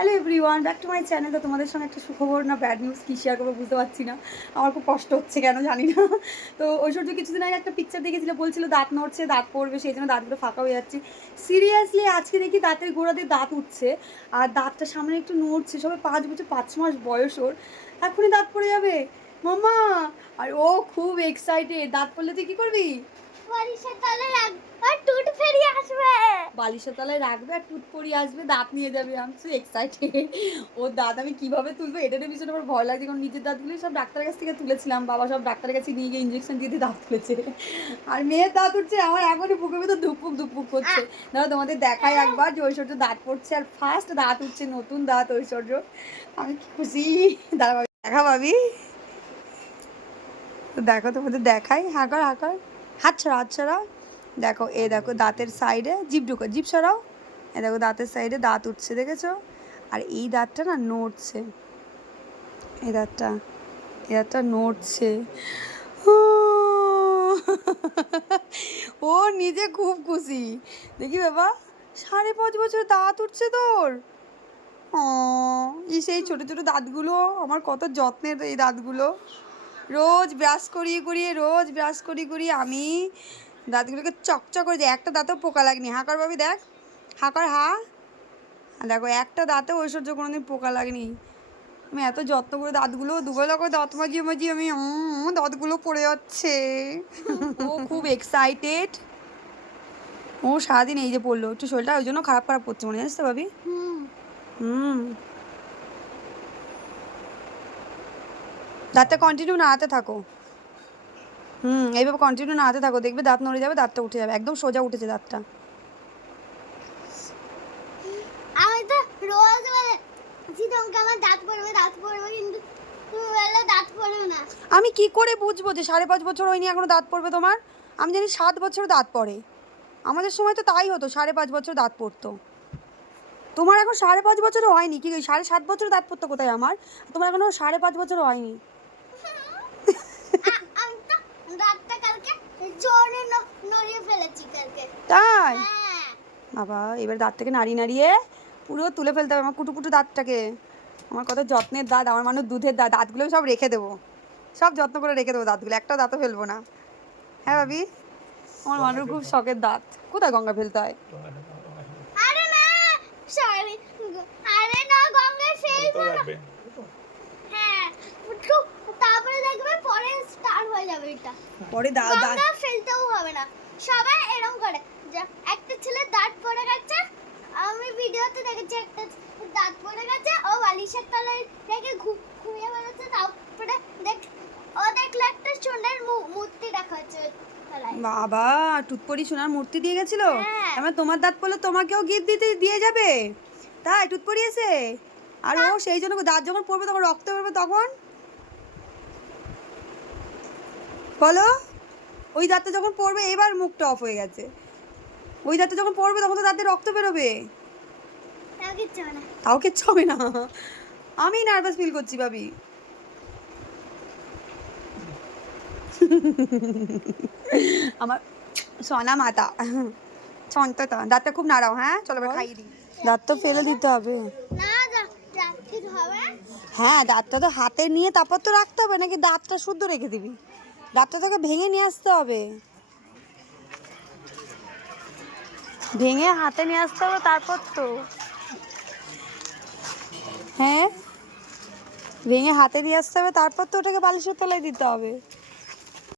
Hello everyone back to my channel তো তোমাদের সঙ্গে একটা সুখবর না ব্যাড নিউজ কী শেয়ার করব বুঝতে পারছি না। আমার খুব কষ্ট হচ্ছে কেন জানি না। তো ঐশ্বর্য কিছুদিন আগে একটা পিকচার দেখেছিল, বলছিল দাঁত নড়ছে, দাঁত পড়বে, সেই জন্য দাঁতগুলো ফাঁকা হয়ে যাচ্ছে। সিরিয়াসলি আজকে দেখি দাঁতের গোড়া দিয়ে দাঁত উঠছে, আর দাঁতটা সামনে একটু নড়ছে, সবে পাঁচ বছর, পাঁচ মাস বয়স ওর। এখনই দাঁত পড়ে যাবে। মামা আর ও খুব এক্সাইটেড দাঁত পড়লে তুই কী করবি? বালিশের তলে রাখবে আর টুট ফেরিয়ে আসবে। বালিশের তলায় রাখবে আর টুট পরিয়ে আসবে দাঁত নিয়ে যাবে আমি সো এক্সাইটেড ওর দাঁত আমি কীভাবে তুলবো? এটা নিয়ে ভীষণ আমার ভয় লাগছে কারণ নিজের দাঁতগুলো সব ডাক্তারের কাছ থেকে তুলেছিলাম বাবা সব ডাক্তারের কাছে নিয়ে গিয়ে ইঞ্জেকশন দিয়ে দাঁত তুলেছে। আর মেয়ের দাঁত উঠছে আমার এখনই বুকের ভিতর ধুপুক ধুপুক করছে। দাদা তোমাদের দেখাই একবার যে ঐশ্বর্য দাঁত পড়ছে আর ফার্স্ট দাঁত উঠছে নতুন দাঁত ঐশ্বর্য। আমি খুশি। দাঁড়া ভাবি দেখা ভাবি। তো দেখো তোমাদের দেখাই হাঁকার হাঁকার। হাত ছড়া হাত ছড়া দেখো, এ দেখো দাঁতের সাইডে জিভ ঢুকো, জিভ সরাও। এ দেখো দাঁতের সাইডে দাঁত উঠছে, দেখেছ? আর এই দাঁতটা না নড়ছে। এই দাঁতটা এই দাঁতটা নড়ছে। ও নিজে খুব খুশি। দেখি বাবা, সাড়ে পাঁচ বছর দাঁত উঠছে তোর। ও সেই ছোটো ছোটো দাঁতগুলো, আমার কত যত্নের এই দাঁতগুলো। রোজ ব্রাশ করিয়ে করিয়ে রোজ ব্রাশ করিয়ে করিয়ে আমি দাঁতগুলোকে চকচক করে দিই। একটা দাঁতেও পোকা লাগনি। হাঁকার ভাবি দেখ হাঁকার হা। দেখো একটা দাঁতেও ঐশ্বর্য কোনোদিন পোকা লাগনি। আমি এত যত্ন করে দাঁতগুলো দুবেলা করে দাঁত মাজিয়ে মাজিয়ে আমি দাঁতগুলো পড়ে যাচ্ছে। ও খুব এক্সাইটেড ও সারাদিন এই যে পড়ল একটু শরীরটা ওই জন্য খারাপ খারাপ করছে মনে জানিস তো ভাবি? হুম। দাঁতটা কন্টিনিউ নাড়াতে থাকো। হুম এইভাবে কন্টিনিউ নাড়াতে থাকো। দেখবে দাঁত নড়ে যাবে দাঁতটা উঠে যাবে। একদম সোজা উঠেছে দাঁতটা। আমি তো রোজ বলে তোমাকে আমার দাঁত পড়বে দাঁত পড়বে কিন্তু তুমি বললে দাঁত পড়বে না। আমি কি করে বুঝব যে সাড়ে পাঁচ বছর হয়নি এখনও দাঁত পড়বে তোমার? আমি জানি সাত বছর দাঁত পড়ে। আমাদের সময় তো তাই হতো সাড়ে পাঁচ বছর দাঁত পড়তো। তোমার এখন সাড়ে পাঁচ বছরও হয়নি। কি সাড়ে সাত বছর দাঁত পড়তো কোথায় আমার? তোমার এখনও সাড়ে পাঁচ বছরও হয়নি আ- আমি তো দাঁতটা জোরে নড়িয়ে ফেলেছি কালকে। তাই? হ্যাঁ। বাবা এবার দাঁতটাকে নাড়িয়ে নাড়িয়ে পুরো তুলে ফেলতে হবে আমার কুটু কুটু দাঁতটাকে। আমার কত যত্নের দাঁত আমার মানুষ দুধের দাঁত দাঁতগুলো সব রেখে দেবো। সব যত্ন করে রেখে দেবো দাঁতগুলো একটা দাঁতও ফেলব না। হ্যাঁ ভাবি? আমার মানুষ খুব শখের দাঁত। কোথায় গঙ্গা ফেলতে হয়? আরে না সরি। আরে না গঙ্গায় ফেলব না। হ্যাঁ তারপরে দেখবে পরে স্টার হয়ে যাবে এটা। পরে দাঁত দাঁত হবে না। সবাই এরকম করে একটা ছেলে দাঁত পড়ে গেছে আমি ভিডিওতে দেখেছি একটা দাঁত পড়ে গেছে ও বালিশের তলায় রেখে ঘুমিয়ে বেড়াচ্ছে তারপরে দেখ ও দেখল একটা সোনার মূর্তি দেখা হচ্ছে বাবা টুথপড়ি সোনার মূর্তি দিয়ে গেছিল? হ্যাঁ। এবার তোমার দাঁত পড়লে তোমাকেও গিফট দিতে দিয়ে যাবে? তাই টুথপড়ি এসে? আর ও সেই জন্য দাঁত যখন পড়বে তখন রক্ত বেরোবে তখন? বলো। ওই দাঁতটা যখন পড়বে এবার মুখটা অফ হয়ে গেছে। ওই দাঁতটা যখন পড়বে তখন তো দাঁতে রক্ত বেরোবে। তাও কিচ্ছু হবে না। আমি নার্ভাস ফিল করছি ভাবি। আমার সোনা মাতা সন্ততা দাঁতটা খুব নাড়াও হ্যাঁ? চলো এবার খাইয়ে দিই। দাঁত তো ফেলে দিতে হবে। হ্যাঁ দাঁতটা তো হাতে নিয়ে তারপর তো রাখতে হবে নাকি দাঁতটা শুদ্ধ রেখে দিবি? দাঁতটা তোকে ভেঙে নিয়ে আসতে হবে। ভেঙে হাতে নিয়ে আসতে হবে তারপর তো। হ্যাঁ? ভেঙে হাতে নিয়ে আসতে হবে তারপর তো ওটাকে বালিশের তলায় দিতে হবে।